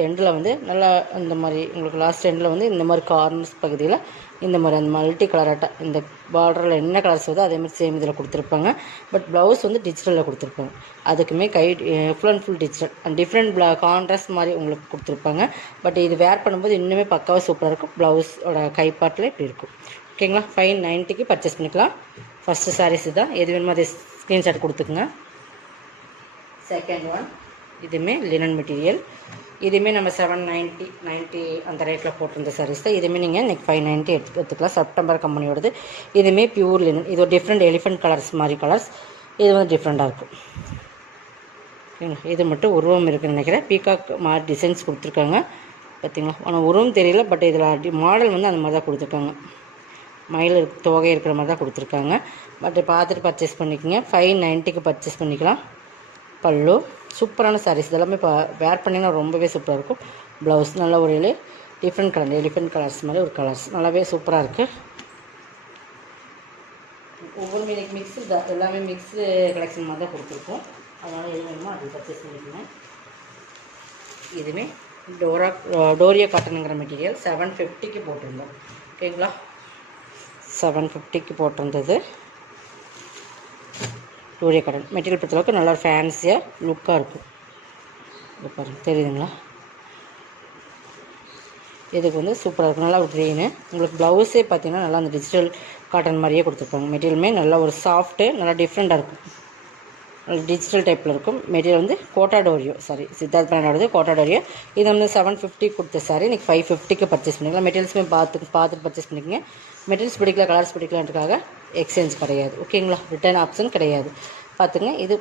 எண்டில் வந்து நல்லா இந்த மாதிரி உங்களுக்கு லாஸ்ட் எண்டில் வந்து இந்த மாதிரி கார்னர்ஸ் பகுதியில் இந்த மாதிரி அந்த மல்டி கலராட்டாக இந்த பார்டரில் என்ன கலர்ஸ் வருதோ அதேமாதிரி சேம் இதில் கொடுத்துருப்பாங்க. பட் ப்ளவுஸ் வந்து டிஜிட்டலில் கொடுத்துருப்பாங்க. அதுக்குமே full and full digital and different contrast மாதிரி உங்களுக்கு கொடுத்துருப்பாங்க. பட் இது வேர் பண்ணும்போது இன்னுமே பக்காவாக சூப்பராக இருக்கும். ப்ளவுஸோட கைப்பாட்டில் இப்படி இருக்கும். ஓகேங்களா, 590க்கு பர்ச்சேஸ் பண்ணிக்கலாம். ஃபஸ்ட்டு சாரீஸ் தான். எது வேணுமோ அதை ஸ்க்ரீன்ஷாட் கொடுத்துக்குங்க. செகண்ட் ஒன், இதுவுமே லினன் மெட்டீரியல். இதுவுமே நம்ம 790 அந்த ரேட்டில் போட்டிருந்த சாரீஸ் தான். இதுவுமே நீங்கள் இன்றைக்கி 590 எடுத்துக்கலாம். செப்டம்பர் கம்பெனியோடது. இதுவுமே பியூர் லினன். இது ஒரு டிஃப்ரெண்ட் எலிஃபென்ட் கலர்ஸ் மாதிரி கலர்ஸ். இது வந்து டிஃப்ரெண்ட்டாக இருக்கும். ஓகேங்களா, இது மட்டும் உருவம் இருக்குதுன்னு நினைக்கிறேன். பீகாக் மாதிரி டிசைன்ஸ் கொடுத்துருக்காங்க பார்த்தீங்களா. ஆனால் உருவம் தெரியல. பட் இதில் மாடல் வந்து அந்த மாதிரி தான் கொடுத்துருக்காங்க. மயில் தோகை இருக்கிற மாதிரி தான் கொடுத்துருக்காங்க. பட் பார்த்துட்டு பர்ச்சேஸ் பண்ணிக்கோங்க. 590க்கு பர்ச்சேஸ் பண்ணிக்கலாம். பல்லு சூப்பரான சாரீஸ். இதெல்லாமே இப்போ வேர் பண்ணிங்கன்னா ரொம்பவே சூப்பராக இருக்கும். ப்ளவுஸ் நல்ல ஒரு டிஃப்ரெண்ட் கலர் எலிஃபென்ட் கலர்ஸ் மாதிரி ஒரு கலர்ஸ் நல்லாவே சூப்பராக இருக்குது. ஒவ்வொரு மினிக் மிக்ஸு தான், எல்லாமே மிக்ஸு கலெக்ஷன் மாதிரி தான் கொடுத்துருக்கோம். அதனால் எது வேணுமோ அது பர்ச்சேஸ் பண்ணிக்கணும். இதுவுமே டோரியா காட்டனுங்கிற மெட்டீரியல் 750க்கு போட்டிருந்தோம். ஓகேங்களா, 750க்கு போட்டிருந்தது. டோரியா காட்டன் மெட்டீரியல் பொறுத்தளவுக்கு நல்லா ஃபேன்சியாக லுக்காக இருக்கும். இது பாருங்கள், தெரியுதுங்களா. இதுக்கு வந்து சூப்பராக இருக்கும். நல்லா ஒரு க்ரீனு. உங்களுக்கு ப்ளவுஸே பார்த்தீங்கன்னா நல்லா அந்த டிஜிட்டல் காட்டன் மாதிரியே கொடுத்துருப்பாங்க. மெட்டீரியலுமே நல்லா ஒரு சாஃப்ட்டு நல்லா டிஃப்ரெண்ட்டாக இருக்கும். நல்லா டிஜிட்டல் டைப்பில் இருக்கும். மெட்டீரியல் வந்து கோட்டா டோரியோ, சித்தார்த் பிராண்டோடது கோட்டா டோரியோ. இது வந்து 750 கொடுத்த சாரி இன்றைக்கி 550க்கு பர்ச்சேஸ் பண்ணிக்கலாம். மெட்டீரியல்ஸுமே பார்த்துட்டு பர்ச்சேஸ் பண்ணிக்கோங்க. மெட்டீரியல்ஸ் பிடிக்கல, கலர்ஸ் பிடிக்கலான்றதுக்காக எக்ஸ்சேஞ்ச் கிடையாது. ஓகேங்களா, ரிட்டர்ன் ஆப்ஷன் கிடையாது. பார்த்துங்க, இது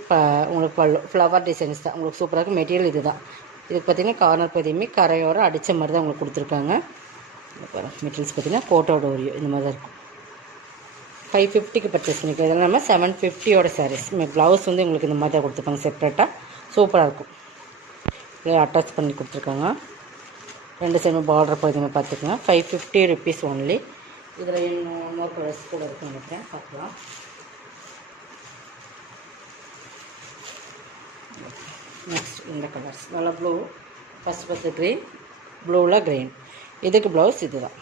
உங்களுக்கு ஃப்ளவர் டிசைன்ஸ் தான். உங்களுக்கு சூப்பராக இருக்கும். மெட்டீரியல் இது தான். இதுக்கு பார்த்திங்கன்னா கார்னர் பதியுமே கரையோரம் அடித்த மாதிரி தான் உங்களுக்கு கொடுத்துருக்காங்க. மெட்டீரியல்ஸ் பார்த்திங்கன்னா கோட்டா டோரியோ இந்த மாதிரி தான் இருக்கும். 550க்கு பர்ச்சேஸ் பண்ணிக்கலாம். இதெல்லாம் நம்ம 750யோட சாரீஸ். ப்ளவுஸ் வந்து உங்களுக்கு இந்த மாதிரி தான் கொடுத்துருப்பாங்க செப்பரேட்டாக. சூப்பராக இருக்கும். இதை அட்டாச் பண்ணி கொடுத்துருக்காங்க. 2 சைடுமே பார்டர் பகுதியுமே பார்த்துக்கோங்க. 550 ருபீஸ் ஒன்லி. இதில் இன்னொரு கலர்ஸ் கூட இருக்குன்னு நினைக்கிறேன், பார்க்கலாம். நெக்ஸ்ட் இந்த கலர்ஸ் நல்லா ப்ளூ, ஃபஸ்ட் க்ரீன், ப்ளூவில் க்ரீன். இதுக்கு ப்ளவுஸ் இது தான்.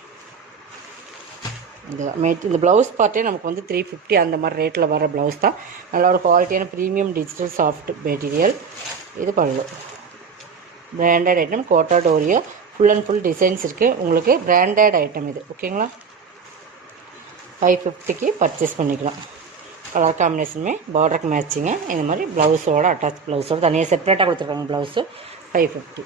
இந்த ப்ளவுஸ் பார்த்தே நமக்கு வந்து 350 அந்த மாதிரி ரேட்டில் வர ப்ளவுஸ் தான். நல்லா ஒரு குவாலிட்டியான ப்ரீமியம் டிஜிட்டல் சாஃப்ட் மெட்டீரியல். இது பல்லு. Branded item Kota Doria. Full and full designs இருக்குது. உங்களுக்கு பிராண்டட் ஐட்டம் இது. ஓகேங்களா, 550க்கு பர்ச்சேஸ் பண்ணிக்கலாம். கலர் காம்பினேஷனுமே பார்டருக்கு மேட்சிங்க. இந்த மாதிரி ப்ளவுஸோட அட்டாச் ப்ளவுஸோடு தனியாக செப்பரேட்டாக கொடுத்துருக்காங்க. ப்ளவுஸு 550.